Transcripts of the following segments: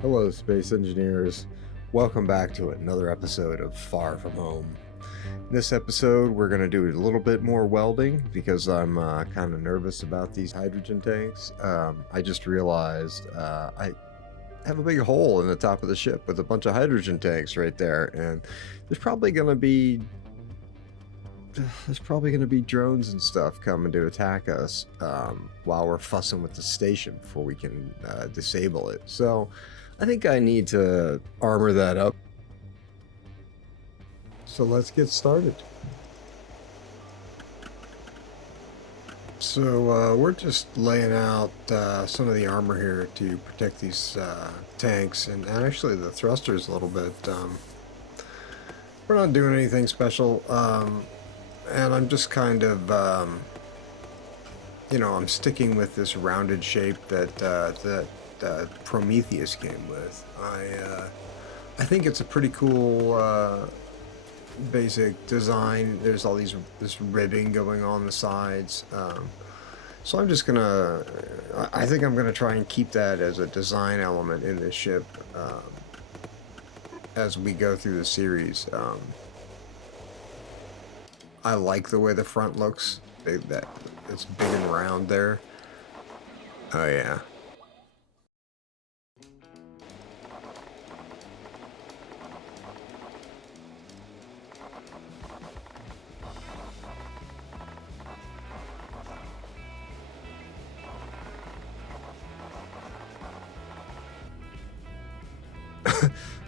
Hello, space engineers. Welcome back to another episode of Far From Home. In this episode, we're going to do a little bit more welding because I'm kind of nervous about these hydrogen tanks. I just realized I have a big hole in the top of the ship with a bunch of hydrogen tanks right there, and there's probably going to be drones and stuff coming to attack us while we're fussing with the station before we can disable it. So I think I need to armor that up. So let's get started. So we're just laying out some of the armor here to protect these tanks, and actually the thrusters a little bit. We're not doing anything special, and I'm just kind of, I'm sticking with this rounded shape that Prometheus came with. I think it's a pretty cool basic design. There's all this ribbing going on the sides, so I'm just gonna I think I'm gonna try and keep that as a design element in this ship as we go through the series. I like the way the front looks, that it's big and round there. Oh yeah.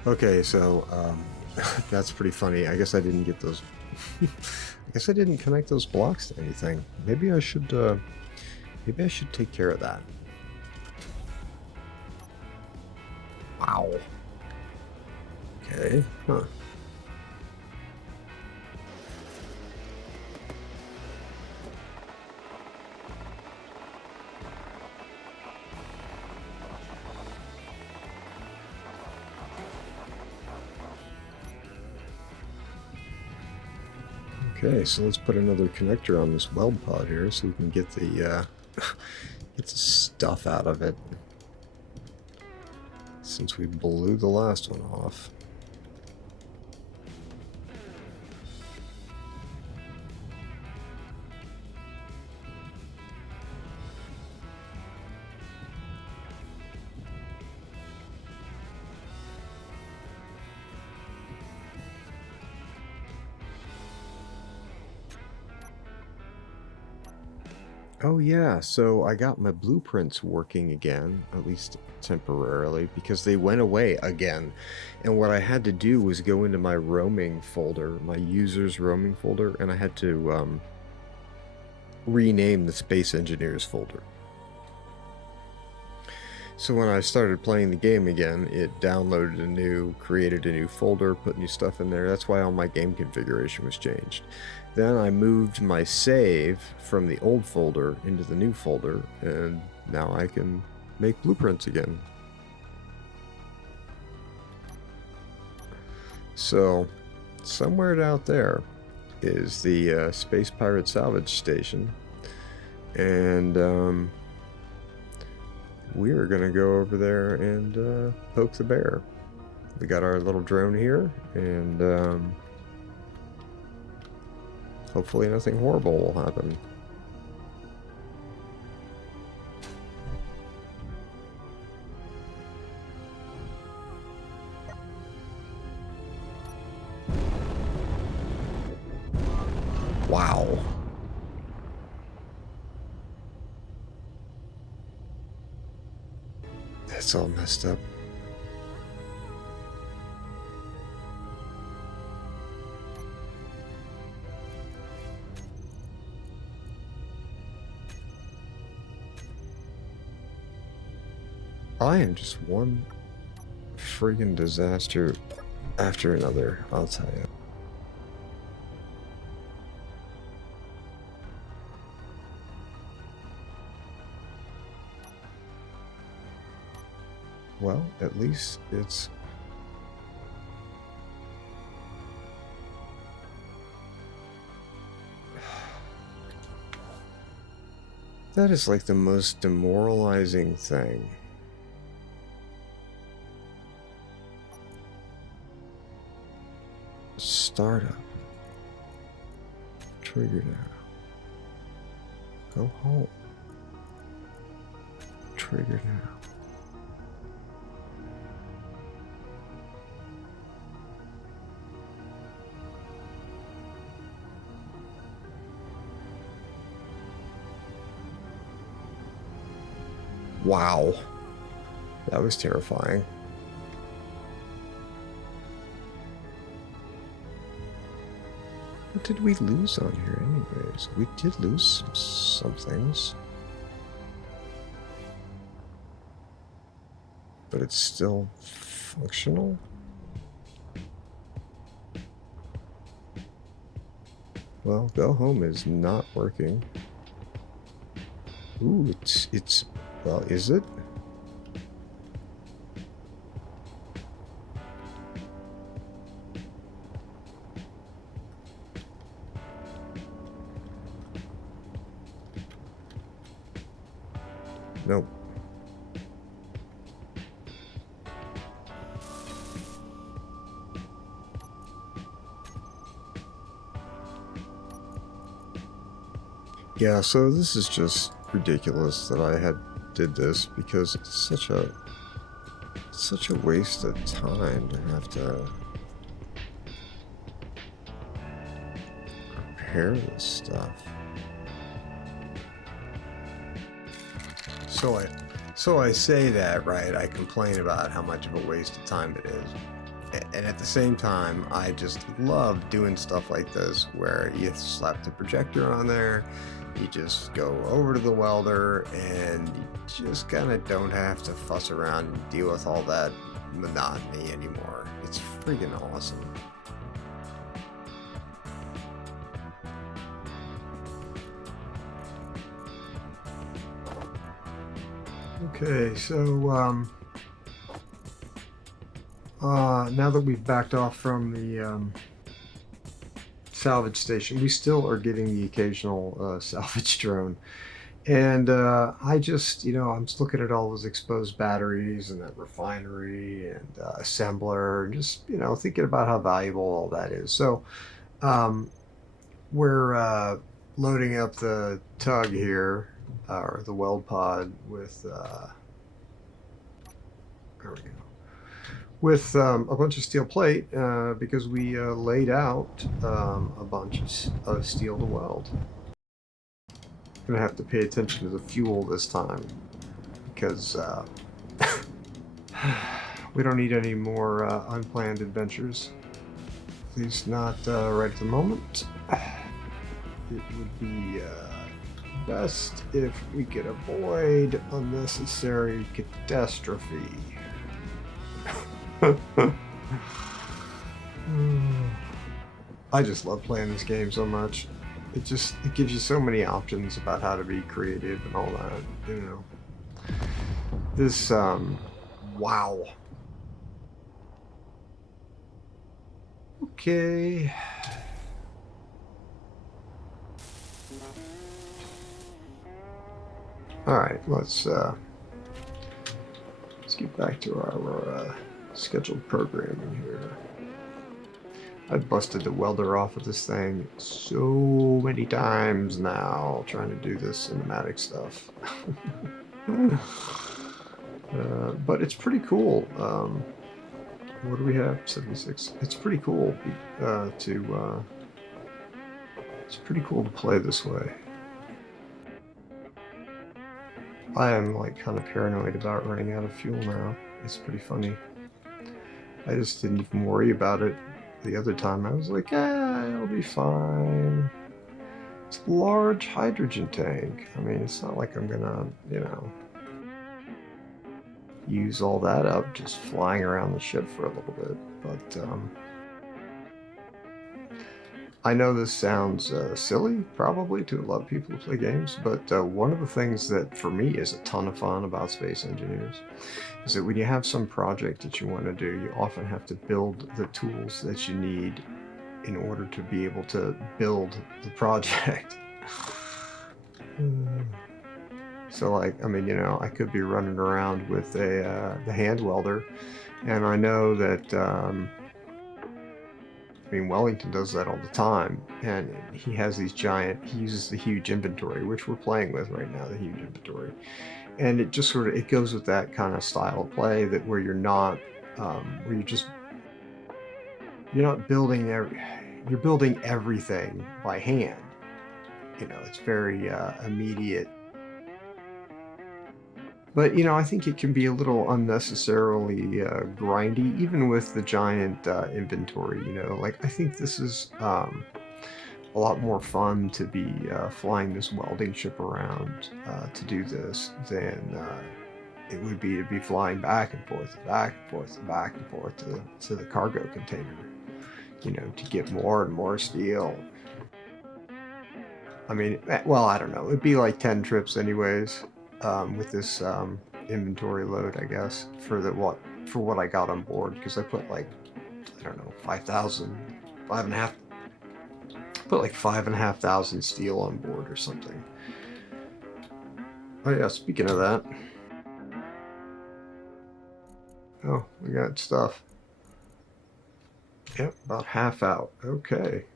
Okay, so that's pretty funny. I guess I didn't get those. I guess I didn't connect those blocks to anything. Maybe I should take care of that. Wow. Okay. Huh. Okay, so let's put another connector on this weld pod here so we can get the get the stuff out of it, since we blew the last one off. Oh yeah, so I got my blueprints working again, at least temporarily, because they went away again. And what I had to do was go into my roaming folder, my users roaming folder, and I had to rename the Space Engineers folder. So when I started playing the game again, it created a new folder, put new stuff in there. That's why all my game configuration was changed. Then I moved my save from the old folder into the new folder, and now I can make blueprints again. So somewhere out there is the Space Pirate Salvage Station, and we're gonna go over there and poke the bear. We got our little drone here, and hopefully nothing horrible will happen. Wow. That's all messed up. I am just one friggin' disaster after another, I'll tell you. Well, at least it's... That is like the most demoralizing thing. Startup. Trigger now. Go home. Trigger now. Wow. That was terrifying. What did we lose on here anyways? We did lose some things. But it's still functional? Well, go home is not working. Ooh, it's well, is it? Nope. Yeah, so this is just ridiculous that I did this, because it's such a waste of time to have to repair this stuff. So I say that, right? I complain about how much of a waste of time it is. And at the same time, I just love doing stuff like this, where you slap the projector on there, you just go over to the welder, and you just kind of don't have to fuss around and deal with all that monotony anymore. It's freaking awesome. Okay, so now that we've backed off from the salvage station, we still are getting the occasional salvage drone. And I just, I'm just looking at all those exposed batteries and that refinery and assembler, and just, thinking about how valuable all that is. So we're loading up the tug here, or the weld pod, with, there we go, with a bunch of steel plate, because we laid out a bunch of steel to weld. Gonna have to pay attention to the fuel this time, because we don't need any more unplanned adventures. At least not right at the moment. It would be best if we could avoid unnecessary catastrophe. I just love playing this game so much. It gives you so many options about how to be creative and all that, This, wow. Okay. Alright, let's get back to our scheduled programming here. I've busted the welder off of this thing so many times now, trying to do this cinematic stuff. But it's pretty cool. What do we have? 76. It's pretty cool it's pretty cool to play this way. I am like kind of paranoid about running out of fuel now. It's pretty funny. I just didn't even worry about it the other time. I was like, it'll be fine. It's a large hydrogen tank. I mean, it's not like I'm gonna, use all that up just flying around the ship for a little bit. But I know this sounds silly, probably, to a lot of people who play games, but one of the things that, for me, is a ton of fun about Space Engineers is that when you have some project that you want to do, you often have to build the tools that you need in order to be able to build the project. So like, I mean, you know, I could be running around with the hand welder, and I know that I mean, Wellington does that all the time, and he has these giant, he uses the huge inventory, which we're playing with right now, the huge inventory. And it just sort of, it goes with that kind of style of play, that where you're not, where you're not building you're building everything by hand. You know, it's very immediate. But, you know, I think it can be a little unnecessarily grindy, even with the giant inventory, you know. Like, I think this is a lot more fun to be flying this welding ship around to do this than it would be to be flying back and forth, back and forth, back and forth to the cargo container, you know, to get more and more steel. I mean, well, I don't know. It'd be like 10 trips anyways. With this inventory load, I guess, for what I got on board, because I put like, I don't know, 5,500 steel on board or something. Oh yeah, speaking of that, oh, we got stuff. Yep, about half out. Okay.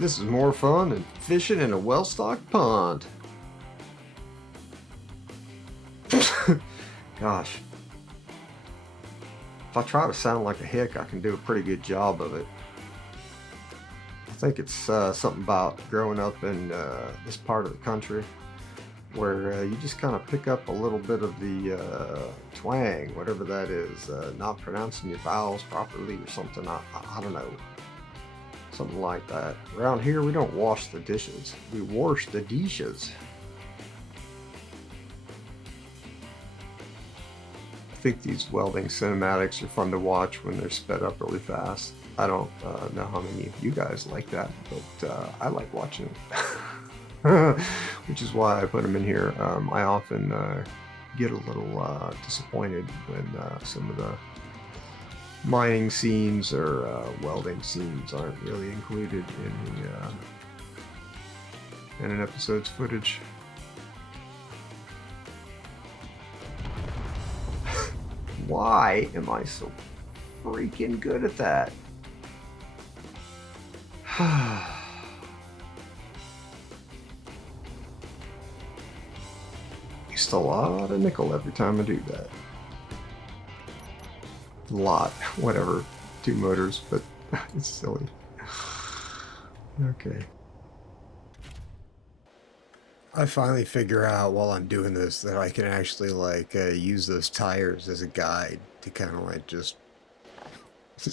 This is more fun than fishing in a well-stocked pond. Gosh. If I try to sound like a hick, I can do a pretty good job of it. I think it's something about growing up in this part of the country where you just kind of pick up a little bit of the twang, whatever that is, not pronouncing your vowels properly or something. I don't know. Something like that. Around here, we don't wash the dishes. We wash the dishes. I think these welding cinematics are fun to watch when they're sped up really fast. I don't know how many of you guys like that, but I like watching them. Which is why I put them in here. I often get a little disappointed when some of the mining scenes or welding scenes aren't really included in an episode's footage. Why am I so freaking good at that? Waste a lot of nickel every time I do that. Lot, whatever, 2 motors, but it's silly. Okay. I finally figure out while I'm doing this that I can actually like use those tires as a guide to kind of like just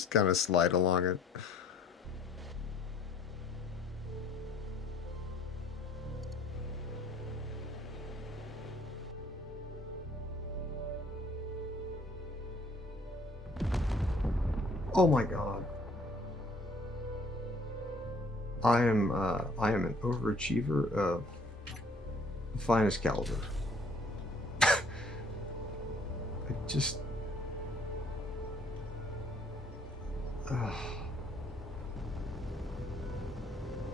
kind of slide along it. Oh my god. I am an overachiever of the finest caliber. I just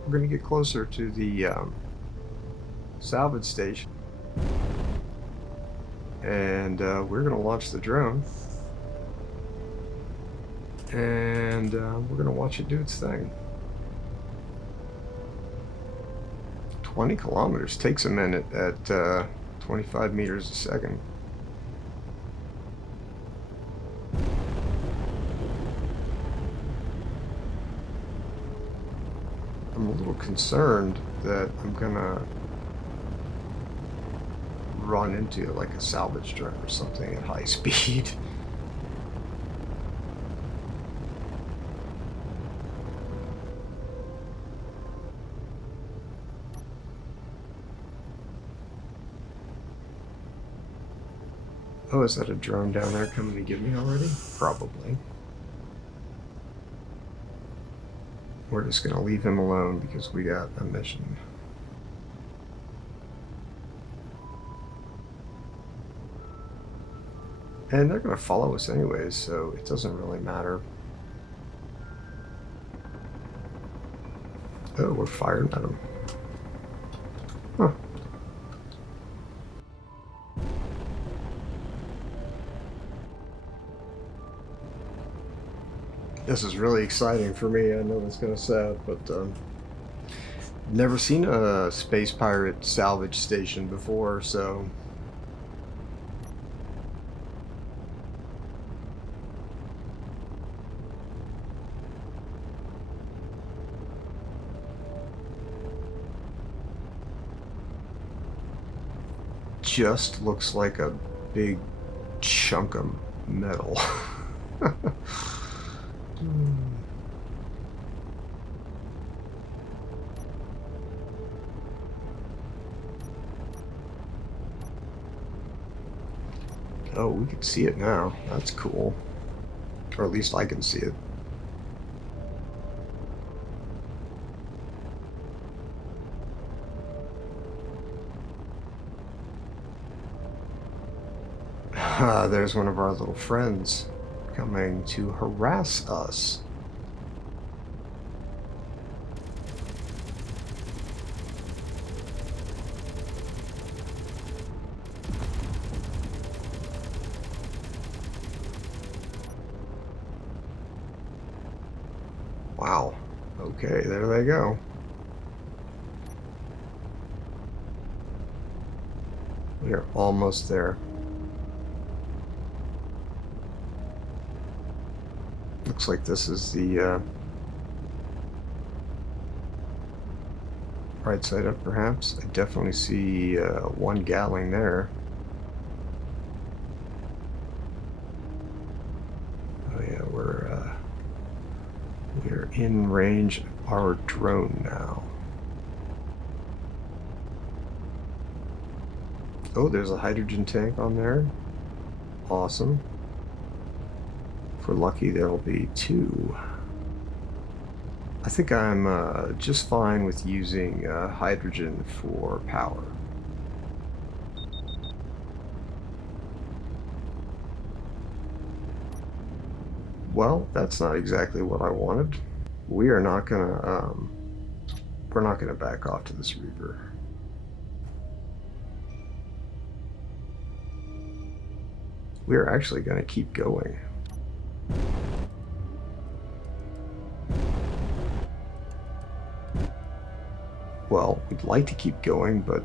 we're gonna get closer to the salvage station, and we're gonna launch the drone. And we're going to watch it do its thing. 20 kilometers takes a minute at 25 meters a second. I'm a little concerned that I'm going to run into like a salvage drone or something at high speed. Oh, is that a drone down there coming to get me already? Probably. We're just gonna leave him alone because we got a mission. And they're gonna follow us anyways, so it doesn't really matter. Oh, we're firing at them. Huh. This is really exciting for me. I know it's kind of sad, but never seen a space pirate salvage station before, so just looks like a big chunk of metal. Oh, we can see it now. That's cool. Or at least I can see it. There's one of our little friends coming to harass us. Wow. Okay, there they go. We're almost there. Looks like this is the right side up, perhaps. I definitely see one Gatling there. Oh yeah, we're in range of our drone now. Oh, there's a hydrogen tank on there. Awesome. If we're lucky, there'll be two. I think I'm just fine with using hydrogen for power. Well, that's not exactly what I wanted. We're not gonna back off to this Reaver. We're actually gonna keep going. Well, we'd like to keep going, but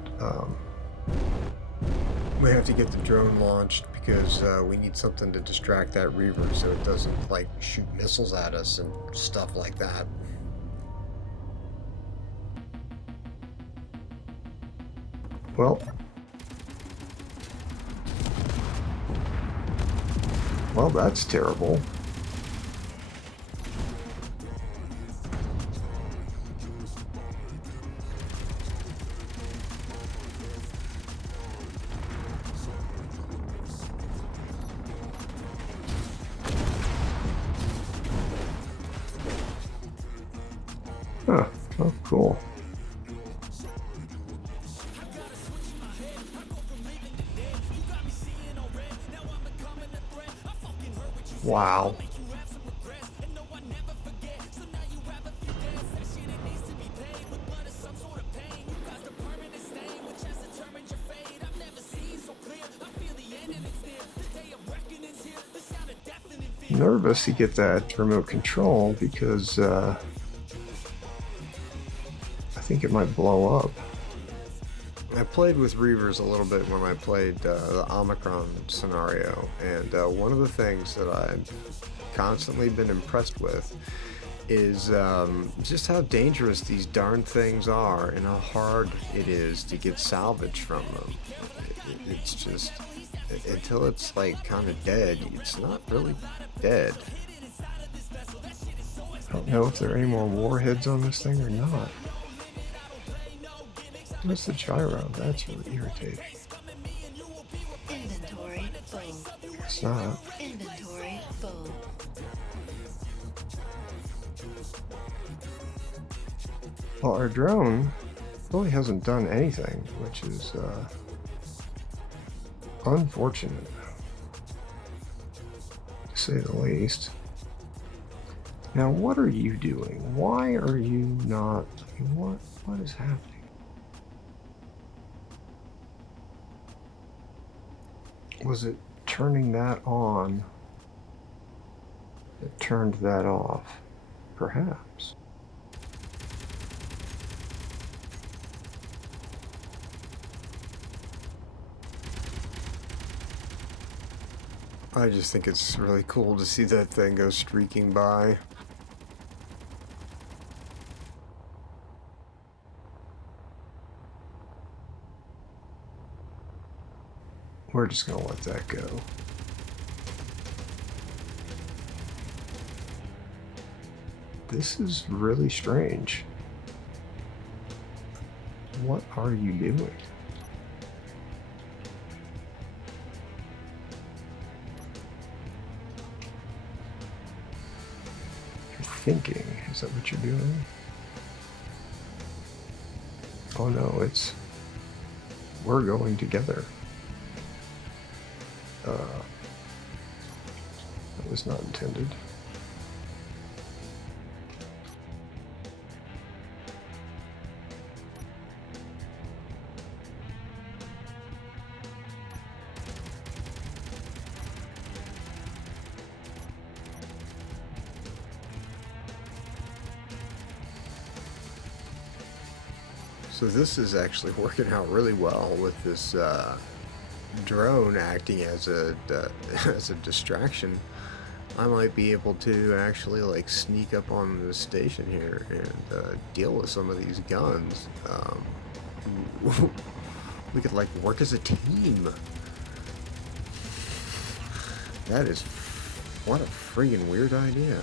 we have to get the drone launched because we need something to distract that Reaver so it doesn't like shoot missiles at us and stuff like that. Well, that's terrible. Huh. Oh, cool. Wow. Nervous to get that remote control because I think it might blow up. I played with Reavers a little bit when I played the Omicron scenario, and one of the things that I've constantly been impressed with is just how dangerous these darn things are and how hard it is to get salvage from them. It's just, until it's like kind of dead, it's not really dead. I don't know if there are any more warheads on this thing or not. What's the gyro? That's really irritating. Inventory full. It's not. Inventory full. Well, our drone really hasn't done anything, which is unfortunate, to say the least. Now, what are you doing? Why are you not... What is happening? Was it turning that on that turned that off? Perhaps. I just think it's really cool to see that thing go streaking by. We're just gonna let that go. This is really strange. What are you doing? You're thinking. Is that what you're doing? Oh no, it's... We're going together. That was not intended. So this is actually working out really well with this drone acting as a as a distraction. I might be able to actually like sneak up on the station here and deal with some of these guns. We could like work as a team. That is what a friggin' weird idea.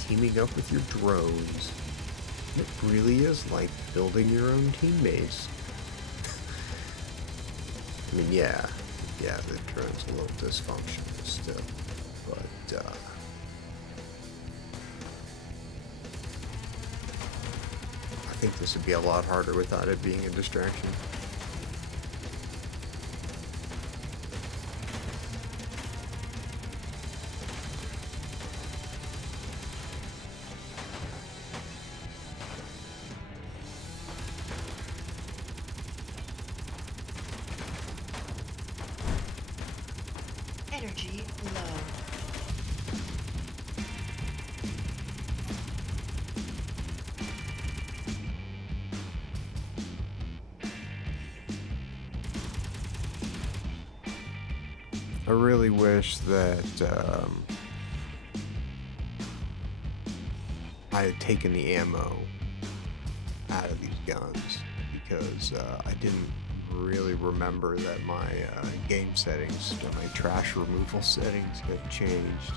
Teaming up with your drones. It really is like building your own teammates. I mean, yeah, the drone's a little dysfunctional still, but, I think this would be a lot harder without it being a distraction. Energy low. I really wish that I had taken the ammo out of these guns, because I didn't really remember that my game settings, that my trash removal settings had changed.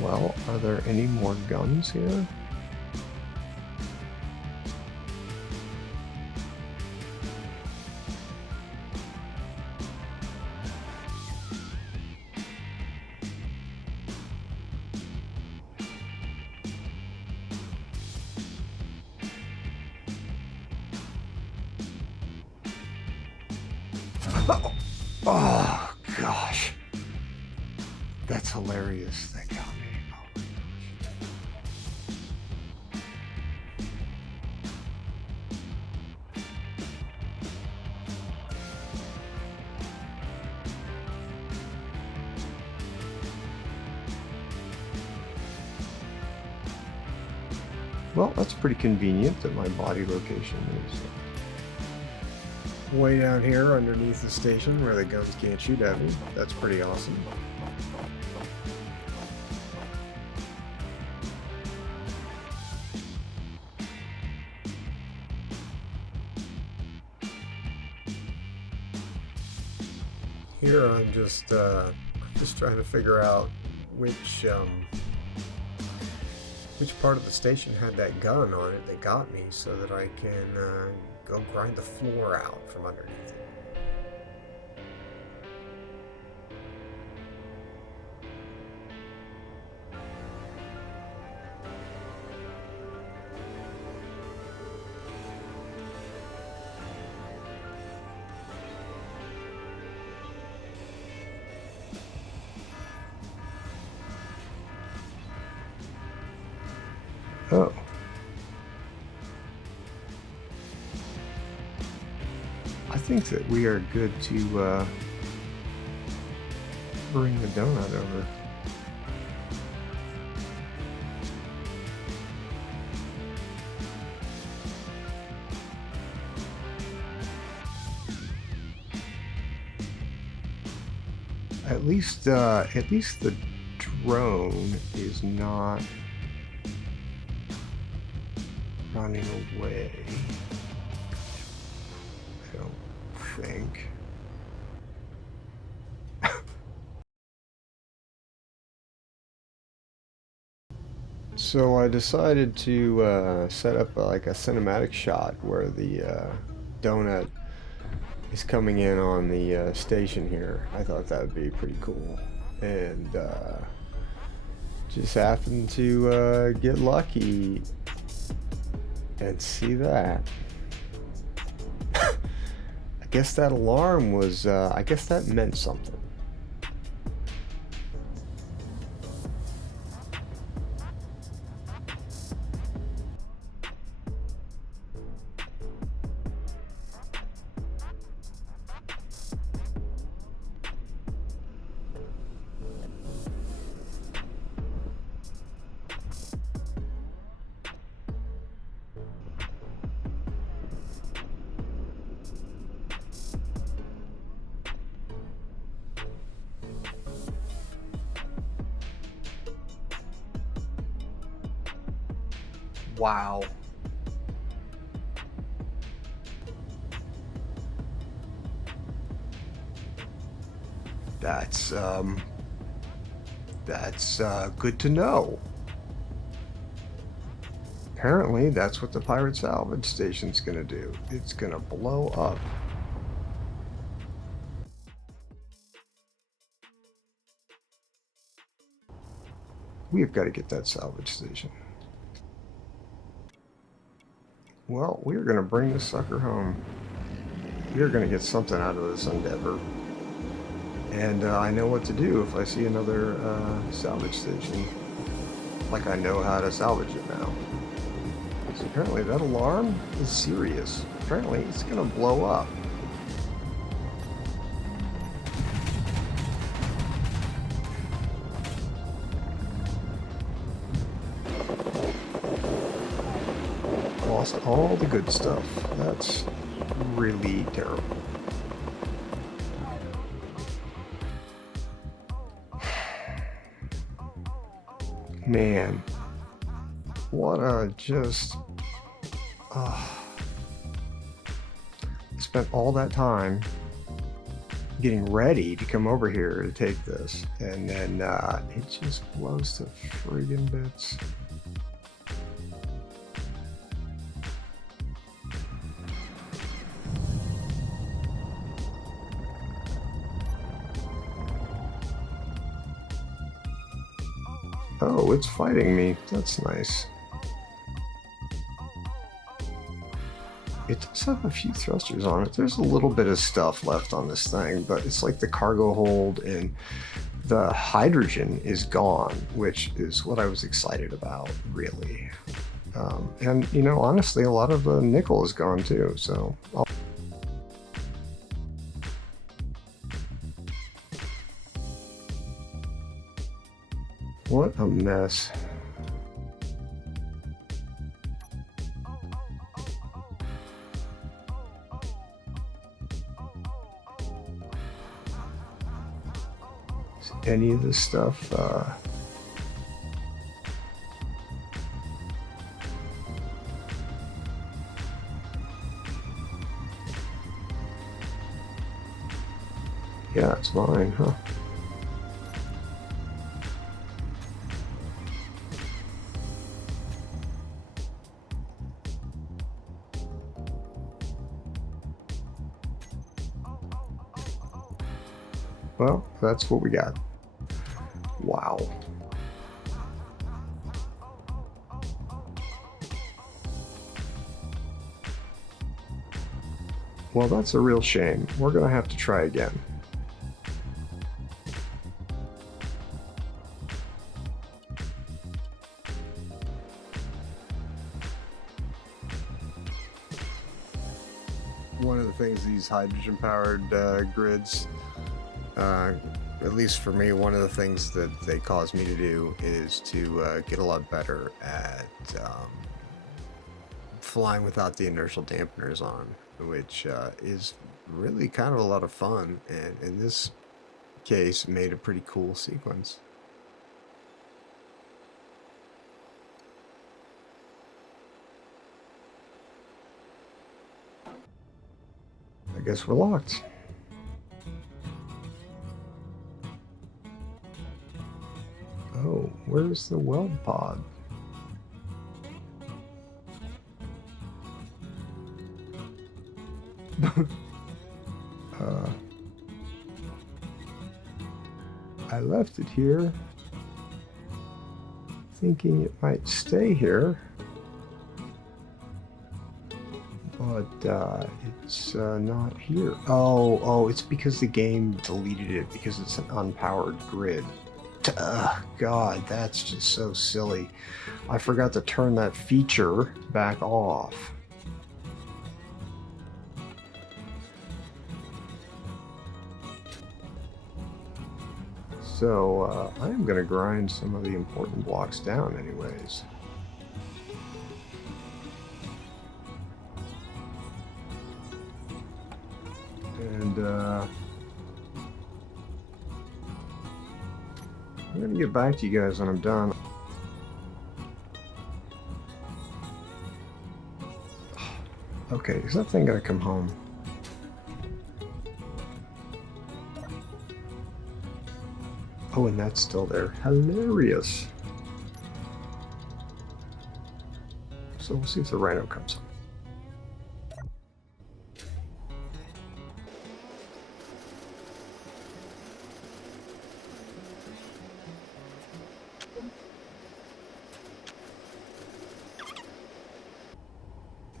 Well, are there any more guns here? Oh, gosh. That's hilarious. That got me. Oh, my gosh. Well, that's pretty convenient that my body location is way down here underneath the station where the guns can't shoot at me. That's pretty awesome. Here I'm just trying to figure out which part of the station had that gun on it that got me, so that I can go grind the floor out from underneath it. Oh. I think that we are good to bring the donut over. At least the drone is not running away. I don't think. So I decided to set up like a cinematic shot where the donut is coming in on the station here. I thought that would be pretty cool, and just happened to get lucky and see that. I guess that alarm was, I guess that meant something. Wow. That's good to know. Apparently, that's what the pirate salvage station's gonna do. It's gonna blow up. We've got to get that salvage station. Well, we're going to bring this sucker home. We're going to get something out of this endeavor. And I know what to do if I see another salvage station. Like I know how to salvage it now. Because apparently that alarm is serious. Apparently it's going to blow up. Lost all the good stuff. That's really terrible. Man, what a just spent all that time getting ready to come over here to take this, and then it just blows to friggin' bits. Oh, it's fighting me. That's nice. It does have a few thrusters on it. There's a little bit of stuff left on this thing, but it's like the cargo hold and the hydrogen is gone, which is what I was excited about, really. And, you know, honestly, a lot of the nickel is gone too, so what a mess. Is any of this stuff yeah, it's mine, huh? Well, that's what we got. Wow. Well, that's a real shame. We're gonna have to try again. one of the things these hydrogen-powered grids, at least for me, one of the things that they cause me to do is to get a lot better at flying without the inertial dampeners on, which is really kind of a lot of fun, and in this case made a pretty cool sequence. I guess we're locked. Oh, where's the weld pod? I left it here, thinking it might stay here, but it's not here. Oh, it's because the game deleted it because it's an unpowered grid. God, that's just so silly. I forgot to turn that feature back off. So I am going to grind some of the important blocks down anyways. And I'm going to get back to you guys when I'm done. Okay, is that thing going to come home? Oh, and that's still there. Hilarious. So we'll see if the rhino comes home.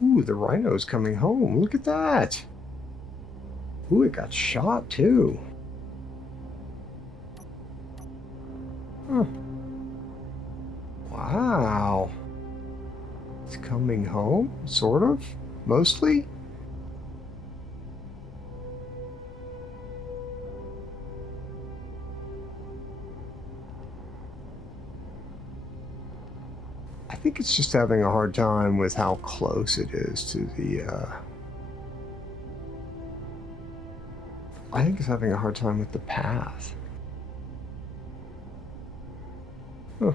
Ooh, the rhino's coming home. Look at that. Ooh, it got shot too. Huh. Wow. It's coming home, sort of, mostly. I think it's just having a hard time with how close it is to the, I think it's having a hard time with the path. Huh.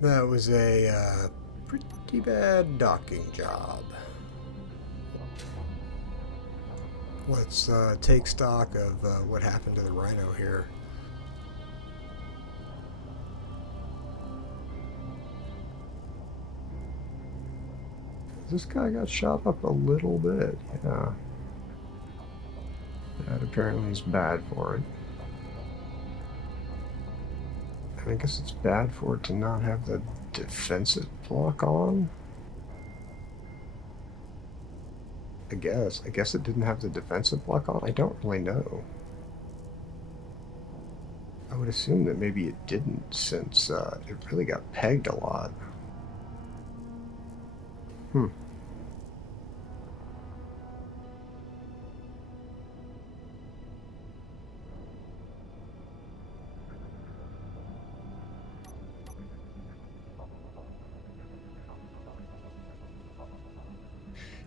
That was a pretty bad docking job. Let's take stock of what happened to the rhino here. This guy got shot up a little bit, yeah. That apparently is bad for it. And I guess it's bad for it to not have the defensive block on. I guess it didn't have the defensive block on. I don't really know. I would assume that maybe it didn't, since it really got pegged a lot.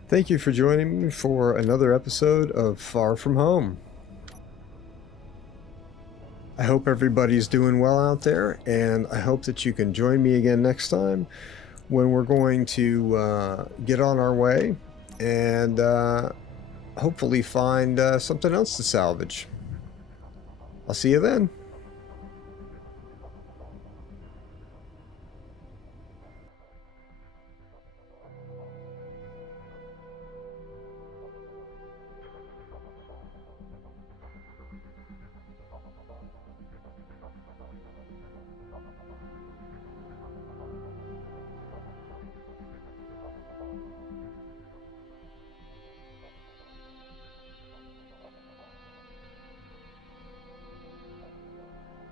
Thank you for joining me for another episode of Far From Home. I hope everybody's doing well out there, and I hope that you can join me again next time when we're going to get on our way and hopefully find something else to salvage. I'll see you then.